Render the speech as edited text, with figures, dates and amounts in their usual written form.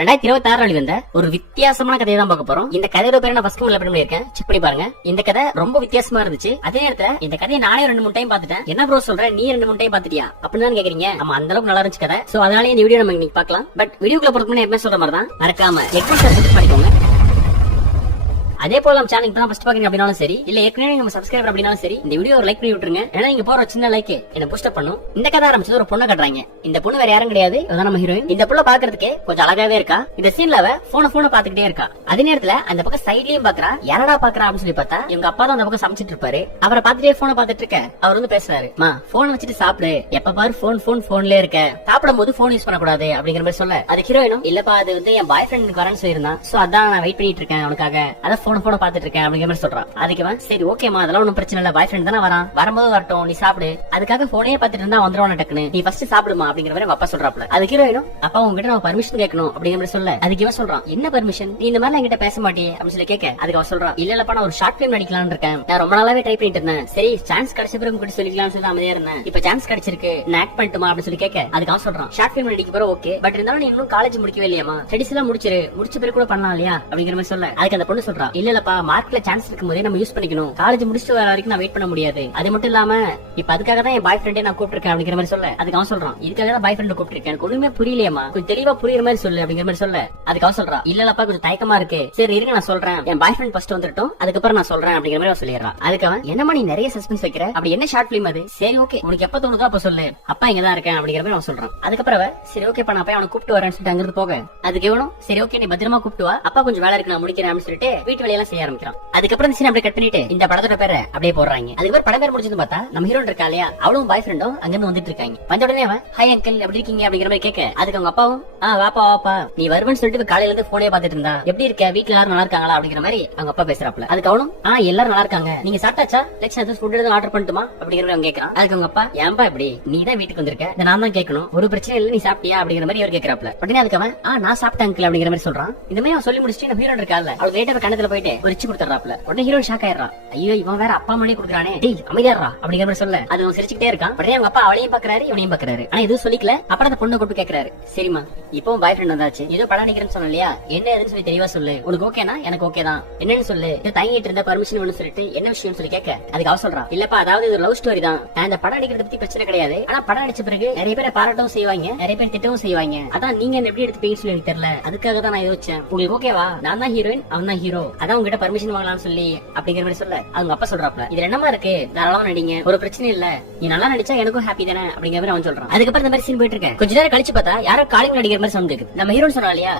2026 வெளிவந்த ஒரு வித்தியாசமான கதையை தான் பார்க்க போறோம். இந்த கதையோட பேரை நான் ஃபர்ஸ்ட் மூலம் பண்ணிருக்கேன். செக் பண்ணி பாருங்க. இந்த கதை ரொம்ப வித்தியாசமா இருந்துச்சு. அதே நேரத்துல இந்த கதையை நானே 2-3 டைம் பார்த்துட்டேன். என்ன ப்ரோ சொல்ற, நீ 2-3 டைம் பார்த்துட்டியா அப்படின்னு தான் கேக்குறீங்க. நம்ம அந்த அளவுக்கு நல்லா இருந்துச்சு கதை. சோ அதனால இந்த வீடியோ நம்ம இன்னைக்கு பார்க்கலாம். பட் வீடியோக்குள்ள போறதுக்கு முன்னாடி எப்பவுமே சொல்ற மாதிரி தான், மறக்காம எக்ஸ்போஸ் பண்ணிக்கோங்க. அதே போல நம்ம சேனல் இப்பதான் ஃபர்ஸ்ட் பாக்குறீங்க அப்படினாலும் சரி, இல்ல ஏற்கனவே நம்ம சப்ஸ்கிரைபர் அப்படினாலும் சரி, இந்த வீடியோ ஒரு லைக் பண்ணி விட்டுருங்க. ஏன்னா நீங்க போற சின்ன லைக் என்ன பூஸ்ட் அப் பண்ணும். இந்த கதை ஆரம்பிச்சது ஒரு பொண்ணை கட்டுறாங்க. இந்த பொண்ணு வேற யாரும் கிடையாது, இவதான் நம்ம ஹீரோயின். இந்த பொண்ணை பாக்குறதுக்கு கொஞ்சம் அழகாவே இருக்கா. இந்த சீன்ல அவ போன பாத்துக்கிட்டே இருக்கா. அதே நேரத்துல அந்த பக்கம் சைட்லயும் பாக்குறா. யாரடா பாக்குறா அப்படின்னு சொல்லி பார்த்தா இவங்க அப்பா தான் அந்த பக்கம் சமைச்சிட்டு இருப்பாரு. அவரை பாத்துட்டே போனை பாத்துட்டு இருக்க. அவர் வந்து பேசுறாரு, மா போன் வச்சுட்டு சாப்பிடு, எப்ப பாரு போன்லயே இருக்க, சாப்பிடும் போது போன் யூஸ் பண்ணக்கூடாது அப்படிங்கிற மாதிரி சொல்ல, அது ஹீரோயினும் இல்லப்பா அது வந்து என் பாய் ஃப்ரெண்ட் வரேன்னு சொல்லியிருந்தான், சோ அதான் நான் வெயிட் பண்ணிட்டு இருக்கேன் அவனுக்காக, அதான் போன பாத்துட்டு இருக்கேன் அப்படிங்கிற மாதிரி சொல்றான். அதுக்கு சரி ஓகேமா அதெல்லாம் ஒன்னும் பிரச்சனை இல்ல, பாய் ஃப்ரெண்ட் தானே வரான், வரும்போது வரட்டும், நீ சாப்பிடு, அதுக்காக போனே பாத்துட்டு இருந்தா வந்துருவான் டக்குன்னு, நீ ஃபர்ஸ்ட் சாப்பிடுமா அப்படிங்கிற மாதிரி அப்பா சொல்றாப்ல. அது ஹீரோயினும் அப்பா உங்ககிட்ட நான் பர்மிஷன் கேட்கணும் அப்படிங்கிற மாதிரி சொல்ல, அதுக்கு இவன் சொல்றான் என்ன பர்மிஷன், நீ இந்த மாதிரி என்கிட்ட பேச மாட்டியே அப்படின்னு சொல்லி கேட்க, அதுக்கு அவ சொல்றான் இல்லப்பா நான் ஒரு ஷார்ட் பிலிம் நடிக்கலாம்னு இருக்கேன், நான் ரொம்ப நாளாவே ட்ரை பண்ணிட்டு இருந்தேன், சரி சான்ஸ் கிடைச்ச பிறகு கூட சொல்லிக்கலாம்னு சொல்லி அமைதியா இருந்தேன், இப்ப சான்ஸ் கிடைச்சிருக்கு நான் ஆக்ட் பண்ணட்டுமா அப்படின்னு சொல்லி கேட்க, அதுக்கு அவன் சொல்றான் ஷார்ட் பிலிம் நடிக்க போற ஓகே, பட் இருந்தாலும் நீ இன்னும் காலேஜ் முடிக்கவே இல்லையாமா, ஸ்டடிஸ் எல்லாம் முடிச்ச பிறகு கூட பண்ணலாம் இல்லையா அப்படிங்கிற மாதிரி சொல்ல, அதுக்கு அந்த பொண்ணு சொல்றான் இல்லப்பா மார்க்ல சான்ஸ் இருக்கும் போதே நம்ம யூஸ் பண்ணிக்கணும், காலேஜ் முடிச்சுட்டு வர வரைக்கும் நான் வெயிட் பண்ண முடியாது, அது மட்டும் இல்லாம இப்ப அதுக்காக தான் என் பாய் ஃப்ரெண்டே நான் கூப்பிட்டிருக்கேன் அப்படிங்கிற மாதிரி சொல்ல, அதுக்கு அவன் சொல்றான் இதுக்காக தான் பாய் ஃப்ரெண்ட் கூப்பிட்டிருக்கேன், எனக்கு ஒண்ணுமே புரியலையமா, கொஞ்சம் தெளிவா புரியுற மாதிரி சொல்லு அப்படிங்கிற மாதிரி சொல்ல, அதுக்கு அவன் சொல்றான் இல்லப்பா கொஞ்சம் தயக்கமா இருக்கு, சரி இருங்க நான் சொல்றேன், என் பாய் ஃப்ரெண்ட் ஃபர்ஸ்ட் வந்துட்டோம் அதுக்கப்புறம் நான் சொல்றேன் அப்படிங்கிற மாதிரி சொல்லிடுறான். அதுக்கு அவன் என்னமா நீ நிறைய சஸ்பென்ஸ் வைக்கிற, அப்படி என்ன ஷார்ட் பிலிம் அது, சரி ஓகே உனக்கு எப்ப தோணுதோ அப்ப சொல்லு, அப்பா இங்க தான் இருக்கேன் அப்படிங்கிற மாதிரி அவன் சொல்றான். அதுக்கப்புறம் சரி ஓகே நான் போய் அவனை கூப்பிட்டு வரேன்னு சொல்லிட்டு அங்கிருந்து போக, அதுக்கு எவனும் சரி ஓகே நீ பத்திரமா கூப்பிட்டு வா, அப்பா கொஞ்சம் வேலை இருக்கு நான் முடிக்கிறேன் அப்படின்னு சொல்லிட்டு வீட்டு வேலையெல்லாம் செய்ய ஆரம்பிக்கிறான். அதுக்கப்புறம் சீன் அப்படியே கட் பண்ணிட்டு இந்த படத்தோட பேரை அப்படியே போடுறாங்க. அதுக்கப்புறம் படம் பேர் முடிச்சது பார்த்தா நம்ம ஹீரோன் இருக்கா இல்லையா, அவளும் பாய் ஃப்ரெண்டும் அங்கிருந்து வந்துட்டு இருக்காங்க. வந்த உடனே அவன் ஹாய் அங்கிள் எப்படி இருக்கீங்க அப்படிங்கிற மாதிரி கேட்க, அதுக்கு அவங்க அப்பாவும் வாப்பா நீ வருவன்னு சொல்லிட்டு காலையில இருந்து போனே பாத்துட்டு இருந்தா, எப்படி இருக்க வீட்டுல யாரும் நல்லா இருக்காங்களா அப்படிங்கிற மாதிரி அவங்க அப்பா பேசுறாப்ல. அதுக்கு அவனும் எல்லாரும் நல்லா இருக்காங்க, நீங்க சாப்பிட்டாச்சா லட்சம் ஃபுட் எதுவும் ஆர்டர் பண்ணட்டுமா அப்படிங்கிற மாதிரி அவங்க கேட்கறான். அதுக்கு அவங்க அப்பா ஏன்பா இப்படி நீ தான் வீட்டுக்கு வந்திருக்க, நான் தான் கேட்கணும், ஒரு பிரச்சனை இல்ல நீ சாப்பிட்டியா அப்படிங்கிற மாதிரி அவர் கேட்கறாப்ல. உடனே அதுக்கு அவன் நான் சாப்பிட்டேன் அங்கிள் அப்படிங்கிற மாதிரி சொல்றான். இந்த மாதிரி அவன் சொல்லி முடிச்சுட்டு நம்ம ஹீரோன் இருக்கா அவளுக்கு லேட்டா கணத்துல போயிட்டு ஒரு இச்சு கொடுத்துறாப்ல. உடனே ஹீரோன் ஷாக் ஆயிடுறான், ஐயோ இவன் வேற அப்பா மணி கொடுக்குறானே, டேய் அமைதியாடுறா அப்படிங்கிற மாதிரி சொல்ல, அது அவன் சிரிச்சுக்கிட்டே இருக்கான். உடனே அவங்க அப்பா அவளையும் பாக்குறாரு இவனையும் பாக்குறாரு, ஆனா எதுவும் சொல்லிக்கல. அப்புறம் அந்த பொண்ணை கூப்பிட்டு கேட்கறாரு சரிமா இப்போ பாய் ஃப்ரெண்ட் வந்தாச்சு, ஏதோ படம் நிக்கிறேன்னு சொன்ன இல்லையா, என்ன ஏதுன்னு சொல்லி தெளிவா சொல்லு, உனக்கு ஓகேனா எனக்கு ஓகே தான், என்னன்னு சொல்லு, தயங்கிட்டு இருந்த பர்மிஷன் வேணும்னு சொல்லிட்டு என்ன விஷயம் சொல்லி கேட்க, அதுக்கு அவ சொல்றான் இல்லப்பா அதாவது இது லவ் ஸ்டோரி தான், நான் இந்த படம் நடிக்கிறத பத்தி பிரச்சனை கிடையாது, ஆனா படம் நடிச்ச பிறகு நிறைய பேரை பாராட்டவும் செய்வாங்க நிறைய பேர் திட்டவும் செய்வாங்க, அதான் நீங்க என்ன எப்படி எடுத்துப்பீங்கன்னு சொல்லி எனக்கு தெரியல, அதுக்காக தான் நான் யோசிச்சேன், உங்களுக்கு ஓகேவா, நான் தான் ஹீரோயின் அவன் தான் ஹீரோ, அதான் உங்ககிட்ட பர்மிஷன் வாங்கலாம்னு சொல்லி அப்படிங்கிற மாதிரி சொல்ல, அவங்க அப்பா சொல்றாப்ல இது என்னமா இருக்கு தாராளமா நடிங்க ஒரு பிரச்சனை இல்ல, நீ நல்லா நடிச்சா எனக்கும் ஹாப்பி தானே அப்படிங்கிற மாதிரி அவன் சொல்றான். அதுக்கப்புறம் இந்த மாதிரி சீன் போயிட்டு இருக்க கொஞ்ச நேரம் கழிச்சு பார்த்தா யாரோ காலிங் நடிக்கிற மாதிரி சவுண்ட் இருக்கு. நம்ம ஹீரோன்னு சொன்னா இல்லையா